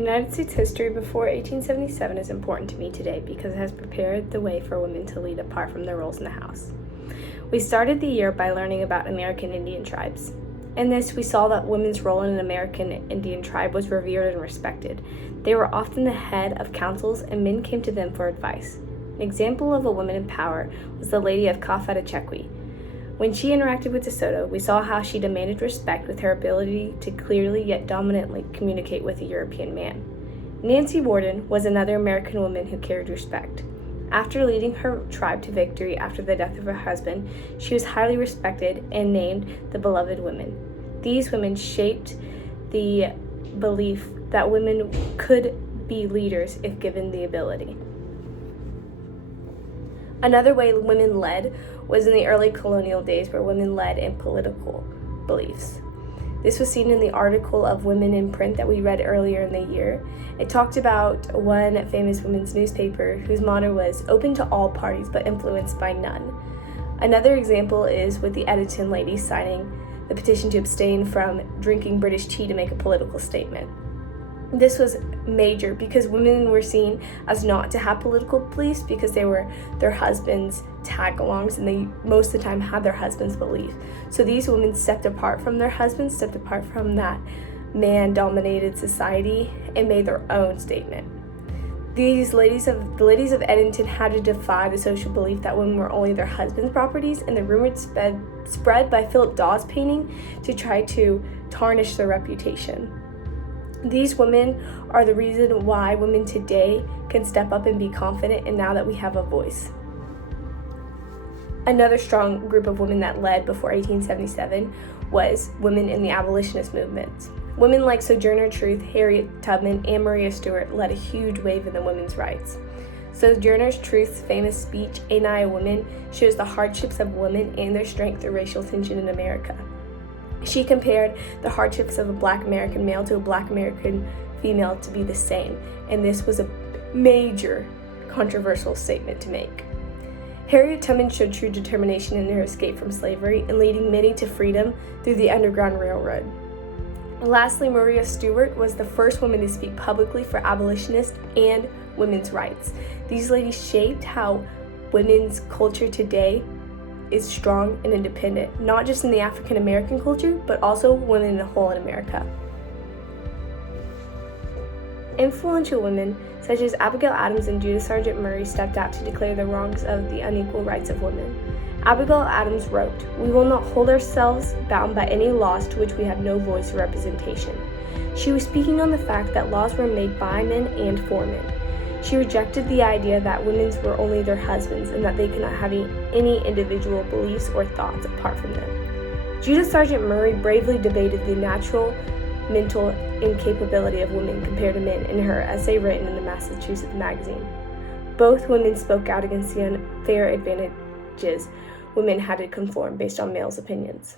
United States history before 1877 is important to me today because it has prepared the way for women to lead apart from their roles in the house. We started the year by learning about American Indian tribes. In this, we saw that women's role in an American Indian tribe was revered and respected. They were often the head of councils, and men came to them for advice. An example of a woman in power was the Lady of Cafetachequi. When she interacted with DeSoto, we saw how she demanded respect with her ability to clearly yet dominantly communicate with a European man. Nancy Worden was another American woman who carried respect. After leading her tribe to victory after the death of her husband, she was highly respected and named the Beloved Women. These women shaped the belief that women could be leaders if given the ability. Another way women led was in the early colonial days, where women led in political beliefs. This was seen in the article of Women in Print that we read earlier in the year. It talked about one famous women's newspaper whose motto was "Open to all parties but influenced by none." Another example is with the Edison ladies signing the petition to abstain from drinking British tea to make a political statement. This was major because women were seen as not to have political beliefs because they were their husbands' tag-alongs, and they most of the time had their husbands' beliefs. So these women stepped apart from their husbands, stepped apart from that man-dominated society, and made their own statement. The ladies of Edmonton had to defy the social belief that women were only their husbands' properties, and the rumor spread by Philip Dawes' painting to try to tarnish their reputation. These women are the reason why women today can step up and be confident, and now that we have a voice. Another strong group of women that led before 1877 was women in the abolitionist movement. Women like Sojourner Truth, Harriet Tubman, and Maria Stuart led a huge wave in the women's rights. Sojourner Truth's famous speech, "Ain't I a Woman?" shows the hardships of women and their strength through racial tension in America. She compared the hardships of a Black American male to a Black American female to be the same, and this was a major controversial statement to make. Harriet Tubman showed true determination in her escape from slavery and leading many to freedom through the Underground Railroad. Lastly, Maria Stuart was the first woman to speak publicly for abolitionists and women's rights. These ladies shaped how women's culture today is strong and independent, not just in the African American culture, but also women in a whole in America. Influential women such as Abigail Adams and Judith Sargent Murray stepped out to declare the wrongs of the unequal rights of women. Abigail Adams wrote, "We will not hold ourselves bound by any laws to which we have no voice or representation." She was speaking on the fact that laws were made by men and for men. She rejected the idea that women were only their husbands and that they could not have any individual beliefs or thoughts apart from them. Judith Sargent Murray bravely debated the natural mental incapability of women compared to men in her essay written in the Massachusetts Magazine. Both women spoke out against the unfair advantages women had to conform based on males' opinions.